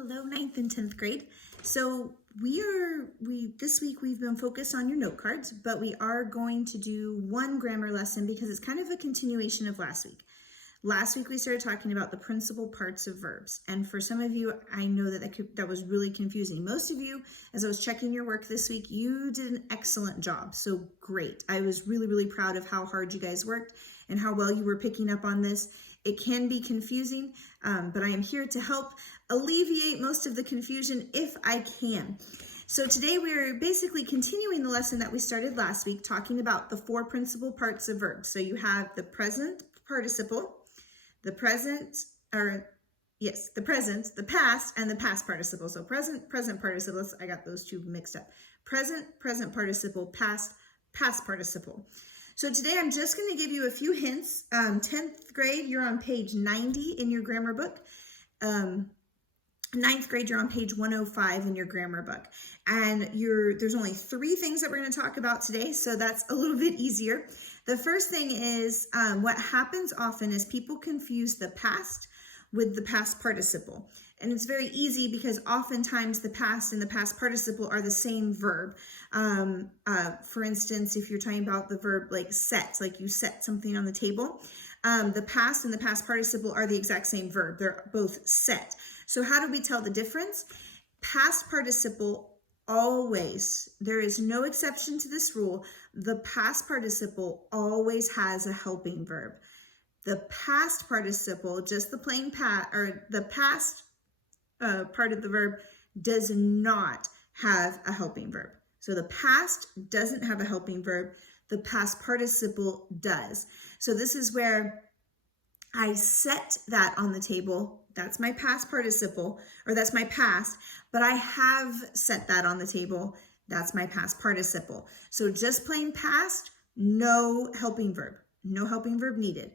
Hello, ninth and 10th grade. So this week we've been focused on your note cards, but we are going to do one grammar lesson because it's kind of a continuation of last week. Last week we started talking about the principal parts of verbs, and for some of you, I know that was really confusing. Most of you, as I was checking your work this week, you did an excellent job, so great. I was really proud of how hard you guys worked and how well you were picking up on this. It can be confusing, but I am here to help alleviate most of the confusion if I can. So today we're basically continuing the lesson that we started last week, talking about the four principal parts of verbs. So you have the present participle, the past, and the past participle. So present participles, I got those two mixed up. Present participle, past participle. So today I'm just going to give you a few hints. 10th grade, you're on page 90 in your grammar book. 9th grade, you're on page 105 in your grammar book. And there's only 3 things that we're going to talk about today, so that's a little bit easier. The first thing is what happens often is people confuse the past with the past participle. And it's very easy because oftentimes the past and the past participle are the same verb. For instance, if you're talking about the verb like set, like you set something on the table, the past and the past participle are the exact same verb. They're both set. So how do we tell the difference? Past participle always, there is no exception to this rule, the past participle always has a helping verb. The past participle, just the plain past, or the past part of the verb does not have a helping verb. So the past doesn't have a helping verb. The past participle does. So this is where I set that on the table. That's my past participle, or that's my past, but I have set that on the table. That's my past participle. So just plain past, no helping verb. No helping verb needed.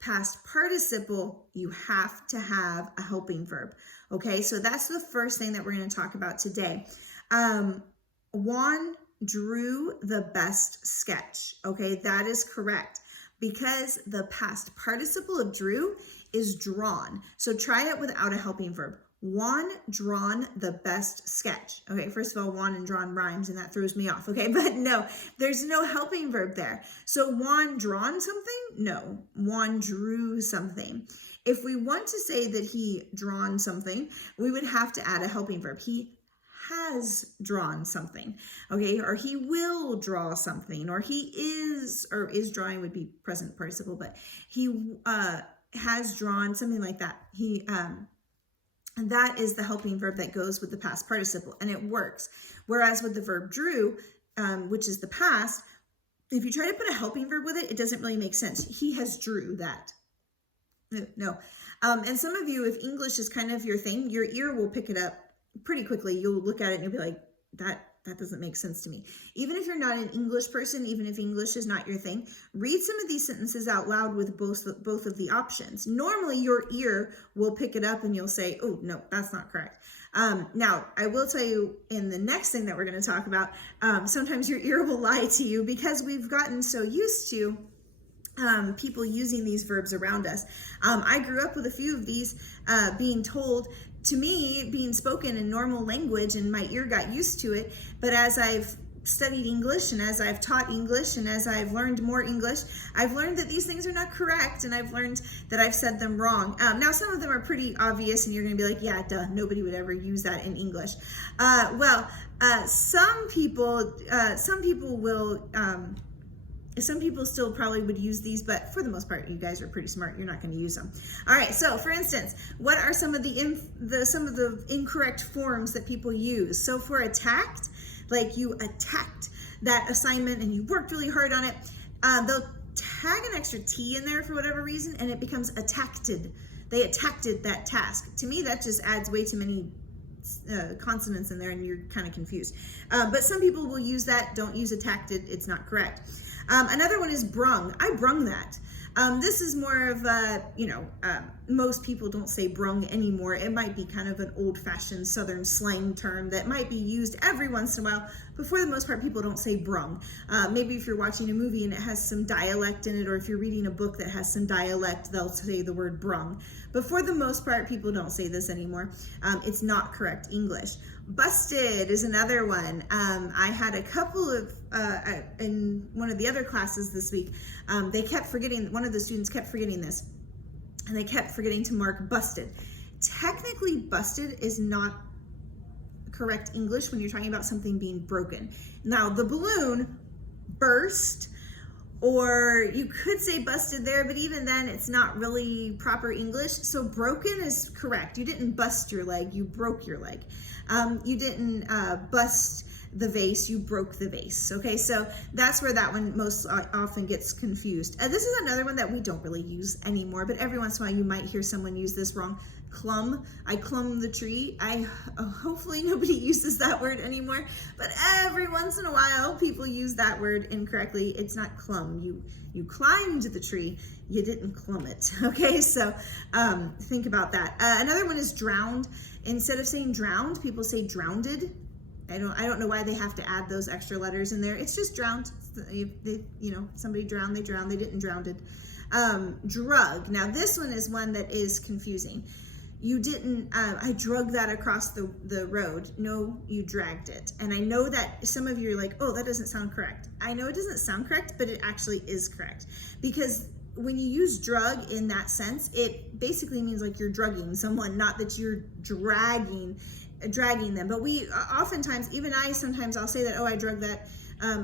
Past participle, you have to have a helping verb. Okay, so that's the first thing that we're going to talk about today. Juan drew the best sketch. Okay, that is correct because the past participle of drew is drawn. So try it without a helping verb. Juan drawn the best sketch. Okay, first of all, Juan and drawn rhymes, and that throws me off. Okay, but no, there's no helping verb there. So Juan drawn something? No, Juan drew something. If we want to say that he drawn something, we would have to add a helping verb. He has drawn something, okay, or he will draw something, or he is drawing would be present participle, but he has drawn something like that. And that is the helping verb that goes with the past participle, and it works. Whereas with the verb drew, which is the past, if you try to put a helping verb with it, it doesn't really make sense. He has drew that. No. And some of you, if English is kind of your thing, your ear will pick it up pretty quickly. You'll look at it and you'll be like, that doesn't make sense to me. Even if you're not an English person, even if English is not your thing, read some of these sentences out loud with both of the options. Normally your ear will pick it up and you'll say, oh, no, that's not correct. Now, I will tell you in the next thing that we're going to talk about, sometimes your ear will lie to you because we've gotten so used to people using these verbs around us. I grew up with a few of these being told to me, being spoken in normal language, and my ear got used to it. But as I've studied English and as I've taught English and as I've learned more English, I've learned that these things are not correct, and I've learned that I've said them wrong. Now, some of them are pretty obvious and you're going to be like, yeah, duh, nobody would ever use that in English. Some people still probably would use these, but for the most part, you guys are pretty smart. You're not going to use them. All right. So, for instance, what are some of the incorrect forms that people use? So, for attacked, like you attacked that assignment and you worked really hard on it, they'll tag an extra T in there for whatever reason, and it becomes attackted. They attackted that task. To me, that just adds way too many consonants in there, and you're kind of confused. But some people will use that. Don't use attacked. It's not correct. Another one is brung. I brung that. This is more of a, most people don't say brung anymore. It might be kind of an old-fashioned Southern slang term that might be used every once in a while, but for the most part, people don't say brung. Maybe if you're watching a movie and it has some dialect in it, or if you're reading a book that has some dialect, they'll say the word brung. But for the most part, people don't say this anymore. It's not correct English. Busted is another one. I had a couple of, in one of the other classes this week, they kept forgetting, one of the students kept forgetting this, and they kept forgetting to mark busted. Technically, busted is not correct English when you're talking about something being broken. Now, the balloon burst, or you could say busted there, but even then it's not really proper English. So broken is correct. You didn't bust your leg, you broke your leg. You didn't bust the vase, you broke the vase. Okay, so that's where that one most often gets confused. This is another one that we don't really use anymore, but every once in a while you might hear someone use this wrong. Clumb. I clumb the tree. Hopefully nobody uses that word anymore, but every once in a while people use that word incorrectly. It's not clumb. You climbed the tree, you didn't clumb it. Okay, so think about that. Another one is drowned. Instead of saying drowned, people say drowned. I don't know why they have to add those extra letters in there. It's just drowned. Somebody drowned, they drowned, they didn't drowned. Drug. Now this one is one that is confusing. You didn't, I drug that across the road. No, you dragged it. And I know that some of you are like, oh, that doesn't sound correct. I know it doesn't sound correct, but it actually is correct. Because when you use drug in that sense, it basically means like you're drugging someone, not that you're dragging them. But we oftentimes, even sometimes I'll say that, oh, I drug that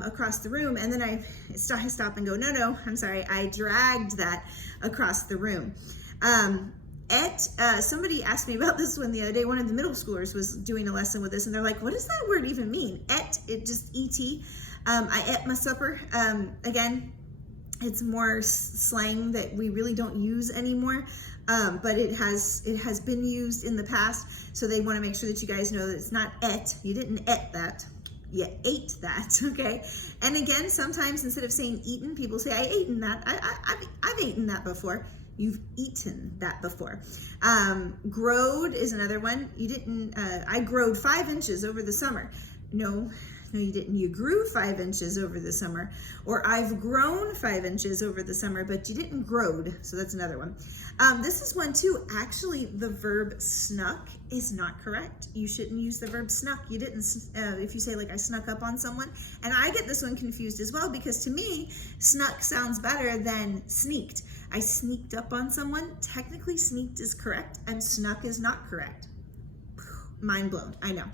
across the room, and then I stop and go, no, I'm sorry, I dragged that across the room. Somebody asked me about this one the other day. One of the middle schoolers was doing a lesson with this, and they're like, what does that word even mean? It just E-T. I ate my supper. Again, it's more slang that we really don't use anymore, but it has been used in the past, so they want to make sure that you guys know that it's not you didn't eat that, you ate that. Okay, and again, sometimes instead of saying eaten, people say I eaten that. I've eaten that before. You've eaten that before. Growed is another one. You didn't, I growed 5 inches over the summer. No, you didn't. You grew 5 inches over the summer. Or I've grown 5 inches over the summer, but you didn't growed. So that's another one. This is one too. Actually, the verb snuck is not correct. You shouldn't use the verb snuck. You didn't, if you say like I snuck up on someone. And I get this one confused as well, because to me, snuck sounds better than sneaked. I sneaked up on someone. Technically, sneaked is correct and snuck is not correct. Mind blown, I know.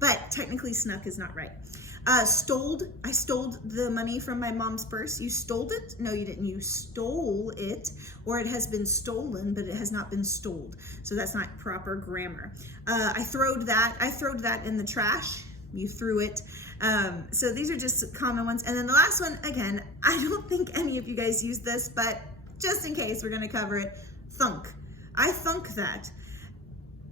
But technically, snuck is not right. Stoled. I stole the money from my mom's purse. You stole it? No, you didn't. You stole it, or it has been stolen, but it has not been stoled. So that's not proper grammar. I throwed that in the trash. You threw it. So these are just common ones. And then the last one, again, I don't think any of you guys use this, but just in case, we're going to cover it. Thunk. I thunk that.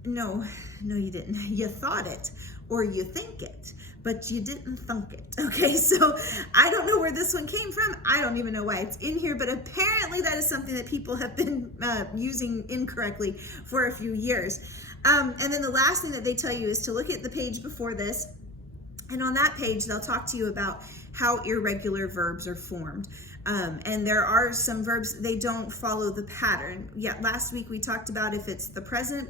No, you didn't. You thought it, or you think it, but you didn't thunk it. Okay, so I don't know where this one came from. I don't even know why it's in here, but apparently that is something that people have been using incorrectly for a few years. And then the last thing that they tell you is to look at the page before this, and on that page, they'll talk to you about how irregular verbs are formed. And there are some verbs, they don't follow the pattern. Yeah, last week we talked about if it's the present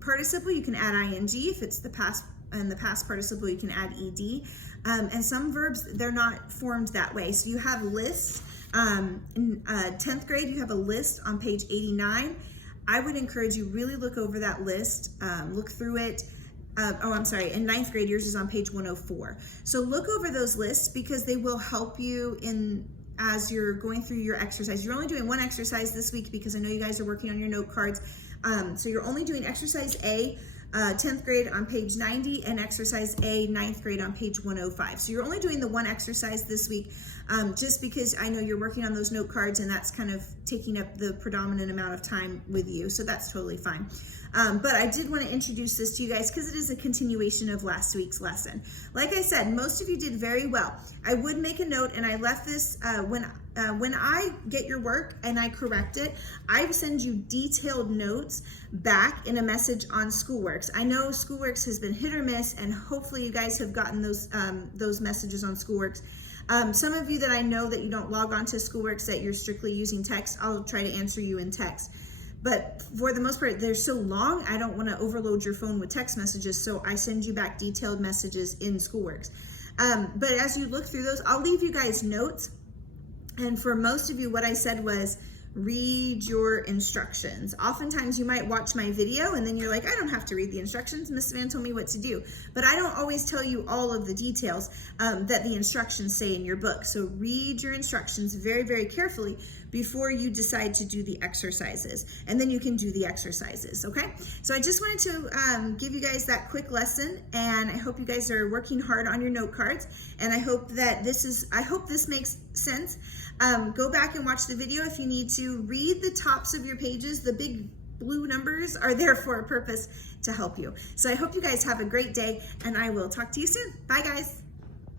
participle, you can add ing. If it's the past and the past participle, you can add ed. And some verbs, they're not formed that way. So you have lists. In 10th grade, you have a list on page 89. I would encourage you really look over that list, look through it. In 9th grade, yours is on page 104. So look over those lists, because they will help you as you're going through your exercise. You're only doing one exercise this week, because I know you guys are working on your note cards. So you're only doing exercise A 10th grade on page 90, and exercise A, 9th grade on page 105. So you're only doing the one exercise this week, just because I know you're working on those note cards and that's kind of taking up the predominant amount of time with you. So that's totally fine. But I did want to introduce this to you guys because it is a continuation of last week's lesson. Like I said, most of you did very well. I would make a note, and I left this when I get your work and I correct it, I send you detailed notes back in a message on Schoolworks. I know Schoolworks has been hit or miss, and hopefully you guys have gotten those messages on Schoolworks. Some of you that I know that you don't log on to Schoolworks, that you're strictly using text, I'll try to answer you in text. But for the most part, they're so long, I don't want to overload your phone with text messages, so I send you back detailed messages in Schoolworks. But as you look through those, I'll leave you guys notes. And for most of you, what I said was, read your instructions. Oftentimes you might watch my video and then you're like, I don't have to read the instructions. Miss Van told me what to do. But I don't always tell you all of the details that the instructions say in your book. So read your instructions very, very carefully before you decide to do the exercises. And then you can do the exercises, okay? So I just wanted to give you guys that quick lesson, and I hope you guys are working hard on your note cards. And I hope that this makes sense. Go back and watch the video if you need to. Read the tops of your pages. The big blue numbers are there for a purpose to help you. So I hope you guys have a great day, and I will talk to you soon. Bye, guys.